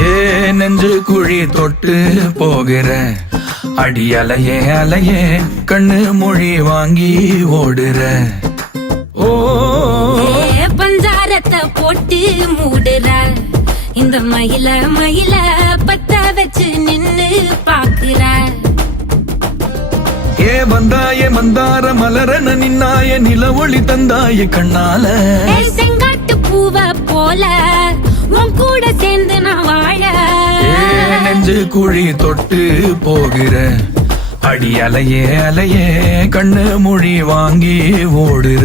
ஏ நெஞ்சு குழி தொட்டு போகிற அடி அலையே அலையே கண்ணு மொழி வாங்கி ஓடுற. ஓ பஞ்சாரத்தை போட்டு மூடுற இந்த மயில மயில பத்த வச்சு நின்னு பாக்குற. ஏ வந்தாய மந்தார மலரன நின்னாய நில ஒளி தந்தாய கண்ணால. செங்காட்டு பூவ போல உன் கூட சேர்ந்து நான் வாழ. நெஞ்சு குழி தொட்டு போகிற அடி அலையே அலையே கண்ணு மொழி வாங்கி ஓடுற.